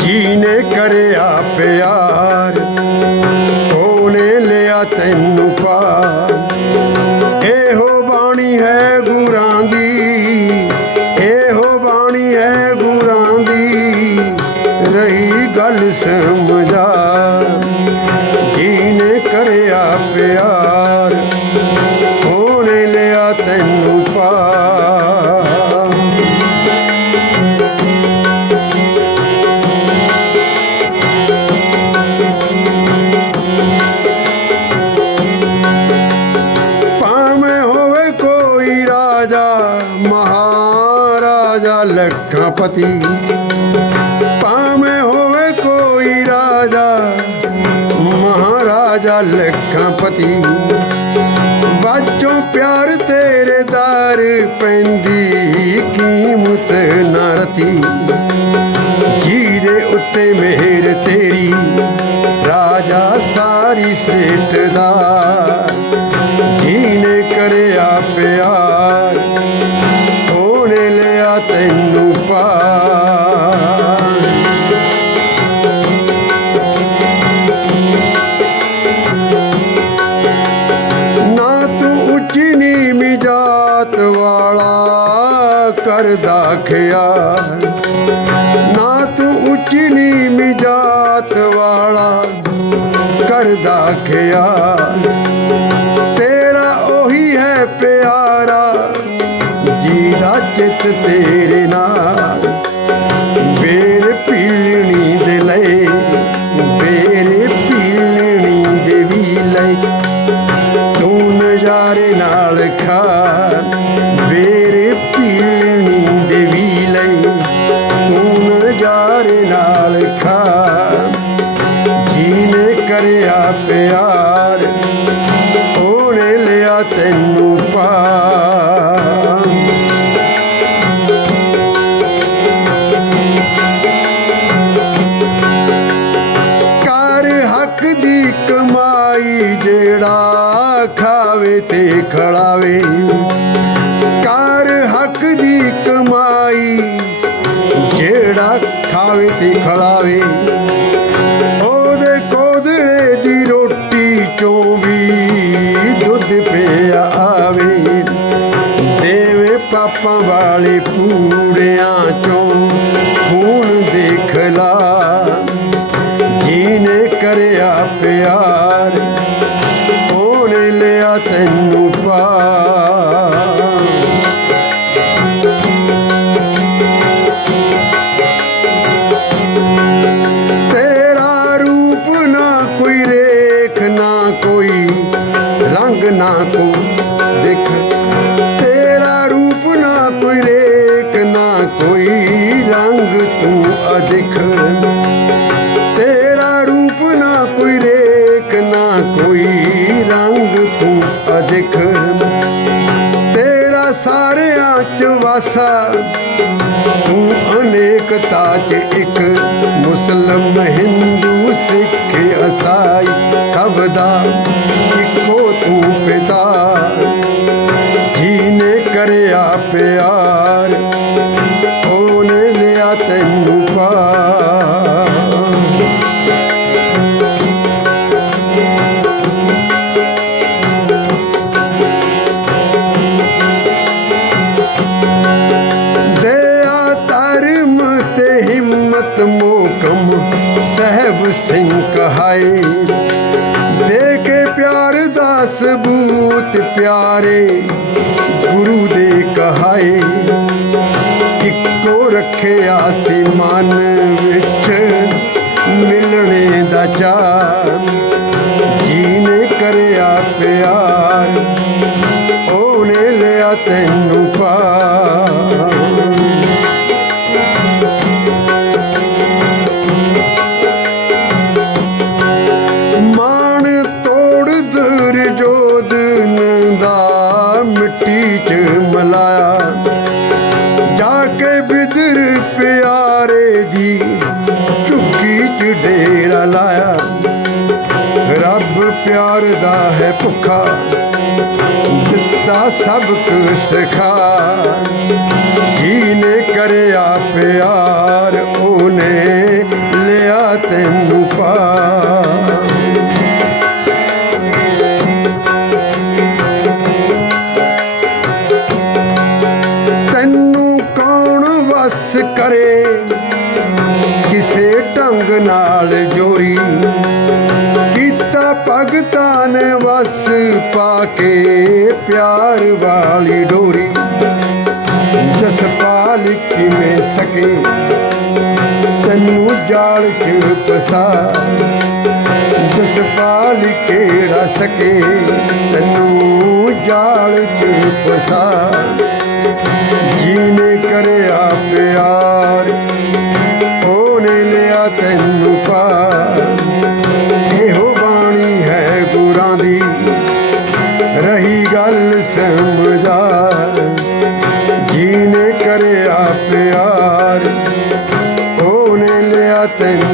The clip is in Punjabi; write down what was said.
ਜੀ ਨੇ ਕਰਿਆ ਪਿਆਰ, ਉਹਨੇ ਲਿਆ ਤੈਨੂੰ ਪਾਰ। ਇਹੋ ਬਾਣੀ ਹੈ ਗੁਰਾਂ ਦੀ, ਇਹੋ ਬਾਣੀ ਹੈ ਗੁਰਾਂ ਦੀ, ਰਹੀ ਗੱਲ ਸਮਝਾ। ਜੀ ਨੇ ਕਰਿਆ ਪਿਆਰ ਲੱਖਾਪਤੀ ਭਾਵੇਂ ਹੋਵੇ ਕੋਈ ਰਾਜਾ, ਮਹਾਰਾਜਾ ਲੱਖਾਪਤੀ ਬਾਝੋਂ ਪਿਆਰ ਤੇਰੇ ਦਰ ਪੈਂਦੀ ਕੀਮਤ ਨਾ ਰਤੀ। ਜੀ ਉੱਤੇ ਮਿਹਰ ਤੇਰੀ, ਰਾਜਾ ਸਾਰੀ ਸ੍ਰਿਸ਼ਟ ਦਾ। ਜੀ ਕਰਿਆ ਪਿਆ ਕਰਦਾ ਗਿਆ। ਤੇਰਾ ਉਹੀ ਹੈ ਪਿਆਰਾ। ਜੀ ਦਾ ਚਿੱਤ ਤੇਰੇ ਨਾਲ। ਖਾਵੇ ਤੇ ਖੜਾਵੇ। ਕਰ ਹੱਕ ਦੀ ਕਮਾਈ, ਜਿਹੜਾ ਖਾਵੇ ਤੇ ਖੜਾਵੇ। ਉਹਦੇ ਕੋਦਰੇ ਦੀ ਰੋਟੀ ਚੋਂ ਵੀ ਦੁੱਧ ਪਿਆ ਆਵੇ। ਦੇਵੇ ਪਾਪਾਂ ਵਾਲੇ ਪੂੜਿਆਂ ਚੋਂ ਖੂਨ ਦੇਖਲਾ ਜੀ ਚ ਤੂੰ ਅਨੇਕਤਾ ਚ ਇੱਕ ਮੁਸਲਮ ਹਿੰਦੂ ਸਿੱਖ ਅਸਾਈ ਸਭ ਦਾ ਹਿੰਮਤ ਮੋਕਮ ਸਹਿਬ ਸਿੰਘ ਕਹਾਏ ਦੇ ਕੇ ਪਿਆਰ ਦਾ ਸਬੂਤ ਪਿਆਰੇ ਗੁਰੂ ਦੇ ਕਹਾਏ ਇੱਕੋ ਰੱਖਿਆ ਸੀ ਮਨ ਨਾ ਲਾਇਆ। ਰੱਬ ਪਿਆਰ ਦਾ ਹੈ ਭੁੱਖਾ, ਦਿੱਤਾ ਸਭ ਕੁ ਸਿਖਾ। ਕੀਨੇ ਕਰਿਆ ਪਿਆਰ ਉਹਨੇ ਲਿਆ ਤੈਨੂੰ ਪਾਰ। ਤੈਨੂੰ ਕੌਣ ਵਸ ਕਰੇ? ਕਿਸੇ ਨਾਲ ਜੋਰੀ ਕੀਤਾ ਭਗਤਾਂ ਨੇ ਵਸ ਪਾ ਕੇ ਪਿਆਰ ਵਾਲੀ ਡੋਰੀ। ਜਸਪਾਲ ਕਿਵੇਂ ਸਕੇ, ਤੈਨੂੰ ਜਾਲ ਚ ਫਸਾ। ਜਸਪਾਲ ਕਿਹੜਾ ਸਕੇ, ਤੈਨੂੰ ਜਾਲ ਚ ਫਸਾ। ਇਹੋ ਬਾਣੀ ਹੈ ਗੁਰਾਂ ਦੀ। ਰਹੀ ਗੱਲ ਸਮਝਾ। ਜੀਨੇ ਕਰਿਆ ਪਿਆਰ ਉਹਨੇ ਲਿਆ ਤੈਨੂੰ